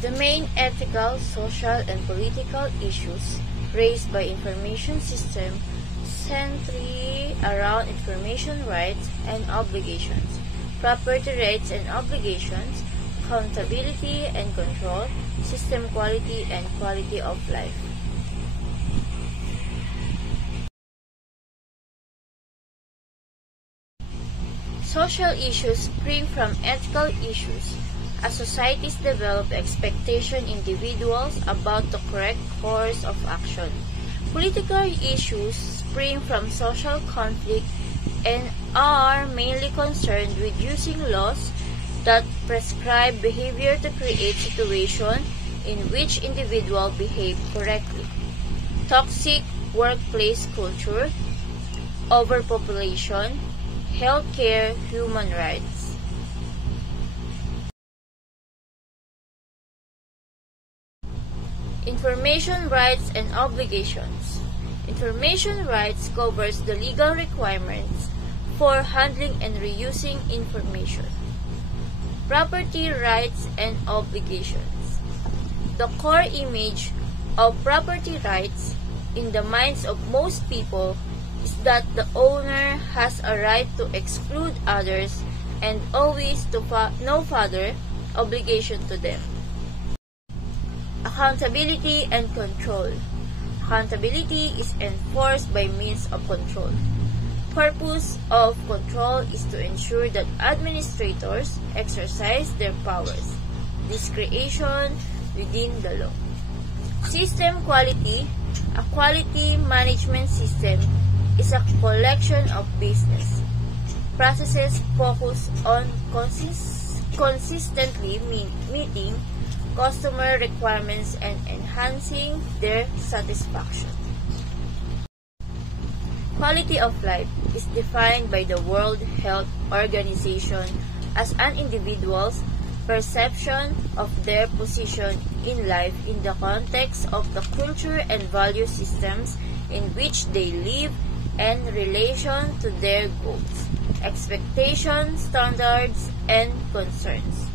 The main ethical, social, and political issues raised by information system center around information rights and obligations, property rights and obligations, accountability and control, system quality, and quality of life. Social issues spring from ethical issues. As societies develop expectation individuals about the correct course of action. Political issues spring from social conflict and are mainly concerned with using laws that prescribe behavior to create situations in which individuals behave correctly. Toxic workplace culture, overpopulation, healthcare, human rights. Information rights and obligations. Information rights covers the legal requirements for handling and reusing information. Property rights and obligations. The core image of property rights in the minds of most people is that the owner has a right to exclude others and owes no further obligation to them. Accountability and control. Accountability is enforced by means of control. Purpose of control is to ensure that administrators exercise their powers, discretion within the law. System quality. A quality management system is a collection of business processes focused on consistently meeting customer requirements and enhancing their satisfaction. Quality of life is defined by the World Health Organization as an individual's perception of their position in life in the context of the culture and value systems in which they live and relation to their goals, expectations, standards, and concerns.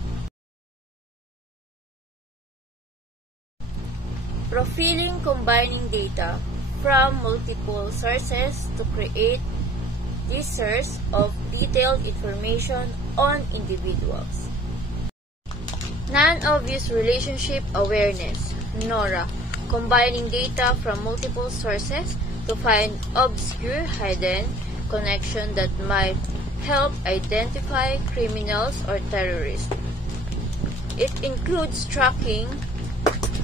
Profiling, combining data from multiple sources to create this source of detailed information on individuals. Non-obvious relationship awareness, NORA, combining data from multiple sources to find obscure hidden connections that might help identify criminals or terrorists. It includes tracking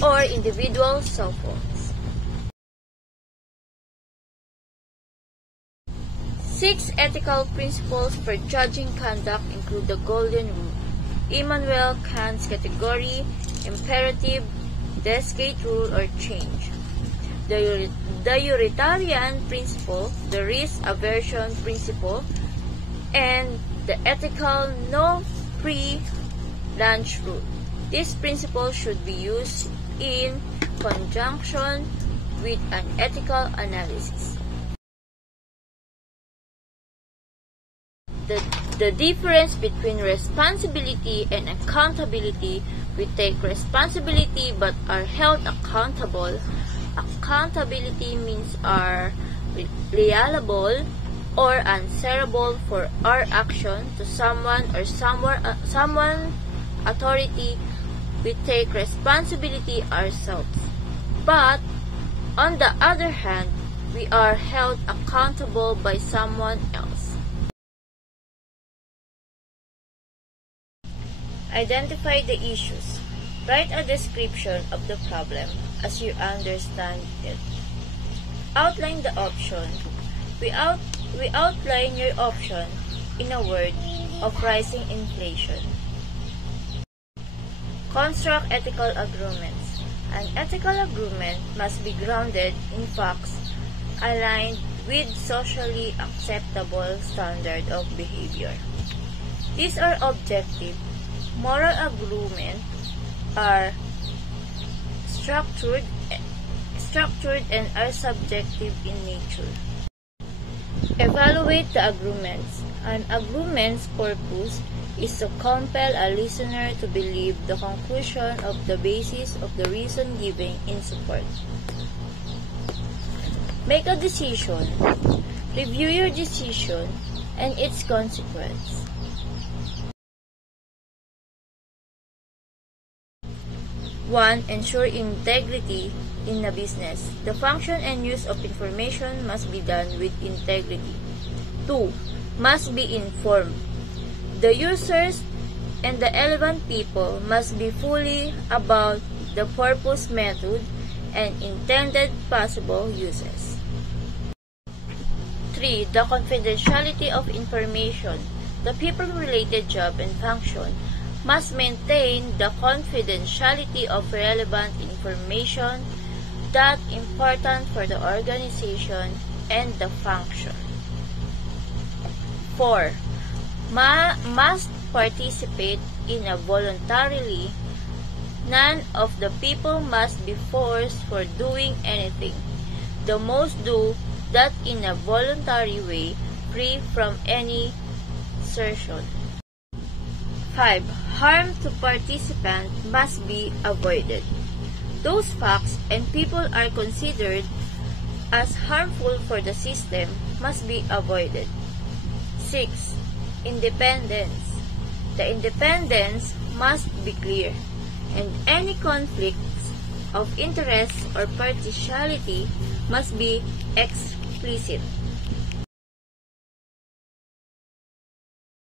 or individual cell phones. 6 ethical principles for judging conduct include the Golden Rule, Immanuel Kant's category, imperative, Descartes rule or change, the utilitarian principle, the risk aversion principle, and the ethical no free lunch rule. This principle should be used in conjunction with an ethical analysis. The difference between responsibility and accountability: we take responsibility but are held accountable. Accountability means are liable or answerable for our action to someone or someone authority. We take responsibility ourselves. But on the other hand, we are held accountable by someone else. Identify the issues. Write a description of the problem as you understand it. Outline the option. We outline your option in a word of rising inflation. Construct ethical agreements. An ethical agreement must be grounded in facts aligned with socially acceptable standard of behavior. These are objective. Moral agreements are structured and are subjective in nature. Evaluate the agreements. An agreement's purpose is to compel a listener to believe the conclusion of the basis of the reason given in support. Make a decision. Review your decision and its consequence. 1. Ensure integrity in a business. The function and use of information must be done with integrity. 2. Must be informed. The users and the relevant people must be fully about the purpose, method, and intended possible uses. 3. The confidentiality of information. The people-related job and function must maintain the confidentiality of relevant information that important for the organization and the function. 4. Must participate in a voluntarily. None of the people must be forced for doing anything. The most do that in a voluntary way, free from any coercion. 5. Harm to participants must be avoided. Those facts and people are considered as harmful for the system must be avoided. 6. Independence. The independence must be clear, and any conflicts of interest or partiality must be explicit.